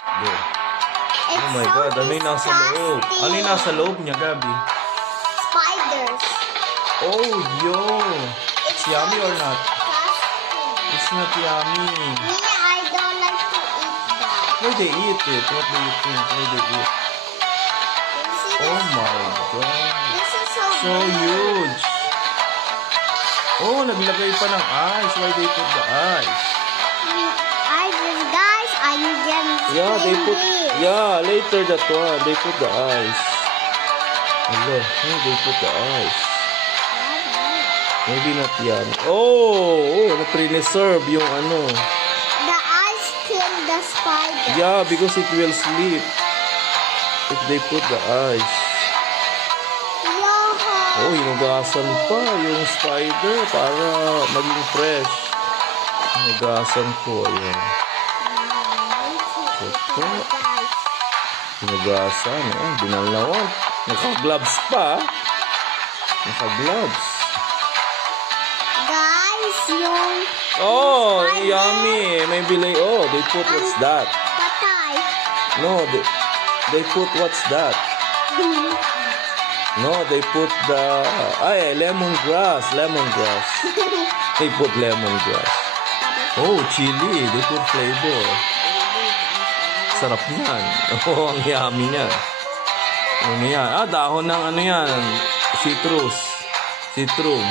Go. It's Oh my so God, ano yung nasa loob? disgusting. Ano yung nasa loob niya, Gabi? Spiders. Oh, yo! It's yummy or not? Disgusting. It's not yummy. Me, I don't like to eat that. Why they eat it? What do you think? Why they eat? You see Oh this? my God. This is so So big. huge. Oh, naglagay pa ng ice. Why they put the ice? Guys, I'm getting Yeah, they put. this. Yeah, later that one. They put the ice. Hello. Oh, they put the ice. Maybe not yan. Oh, na-preserve yung ano. The ice killed the spider. Yeah, because it will sleep if they put the ice. Oh, hinugasan pa yung spider para maging fresh. Hinugasan ko, ayan. Ito. Hinugasan, ayan, binalawan. Naka-gloves pa. Naka-gloves. Guys, yung Oh, spider, yummy. May bilay. Oh, they put, what's that? patay. No, they put, what's that? No, they put the lemongrass. They put lemongrass. Oh, chili. They put flavor. Sarap niyan. Oh, ang yummy niyan. Ano yan? Dahon ng ano yan? Citrus. Citrum.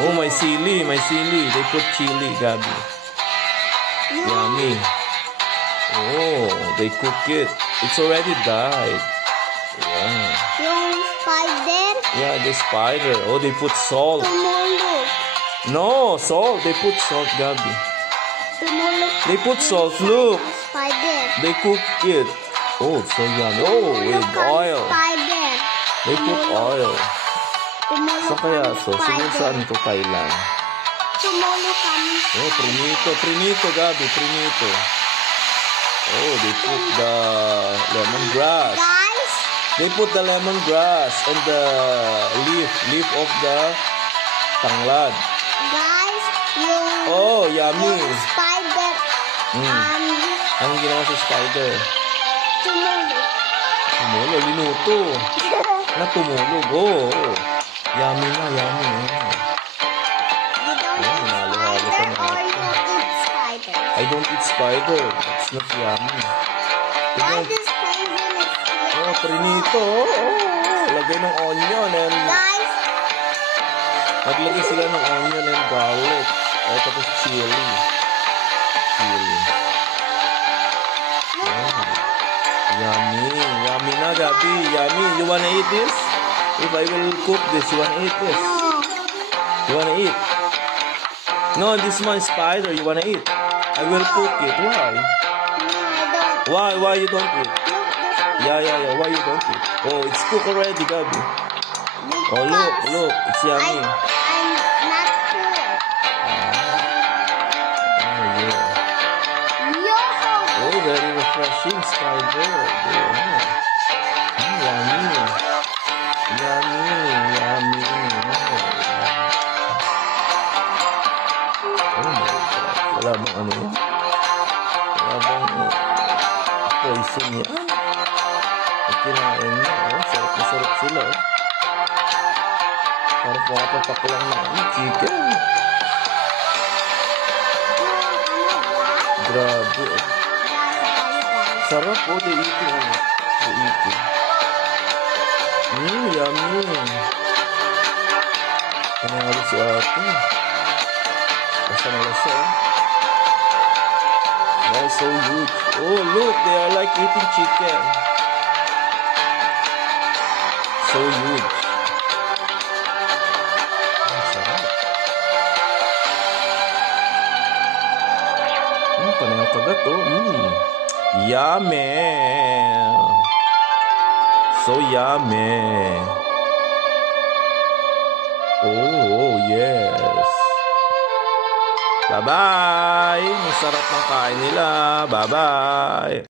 Oh, may sili. They put chili, Gabi. Yummy. Oh, they cook it. It's already died. Yeah. Yung spider, Yeah, the spider. Oh, they put salt. tumulog. No, salt. They put salt, Gabi. Tumulog. They put salt. Look. Spider. They cook it. Oh, so yummy. Oh, with oil. Spider. They put oil. Tumulog Sa kaya kami to? Siguro saan to, Thailand? Tumulog kami. Oh, prinito, Gabi. Prinito. Oh, they put the lemongrass. Guys, They put the lemongrass and the leaf of the tanglad. guys, yung Oh, yummy. yung spider Anong ginawa sa spider? tumulog. Tumulog, linuto. Tumulog. Oh. Yummy na, yummy. You don't Oh, eat nalo-halo ka spider na. or you eat spider? I don't eat spider. It's not yummy. Why this poison is here? Oh, prinito. Oh, lagay ng onion and Guys, naglagay sila ng onion and garlic. Ay, tapos chili. Yummy. Yummy na, Gabi. Yummy. You wanna eat this? If I will cook this, you wanna eat this? You wanna eat? No, this one is spider. You wanna eat? I will cook it. Why? no, I don't. Why you don't eat? Look this Yeah. Why you don't eat? Oh, it's cooked already, Gabi. Oh, look. It's yummy. I'm not sure. Oh, yeah. Yo! Oh, very refreshing spider. Yeah. Yummy. Oh my God. Wala bang ano yan? Wala bang poison yan? At kinain niya. Oh, sarap na sarap sila. Oh. Parang pumapapak lang na chicken. Grabe. Oh. Sarap po, they eating. Yummy. Panalo si ate. Lasa na lasa, oh. Wow, so huge. Oh, look, they are like eating chicken. So huge. Ang sarap. Panay ang kagat, oh. Yummy. So yummy. Oh, yes. Bye-bye. Masarap ng kain nila. Bye-bye.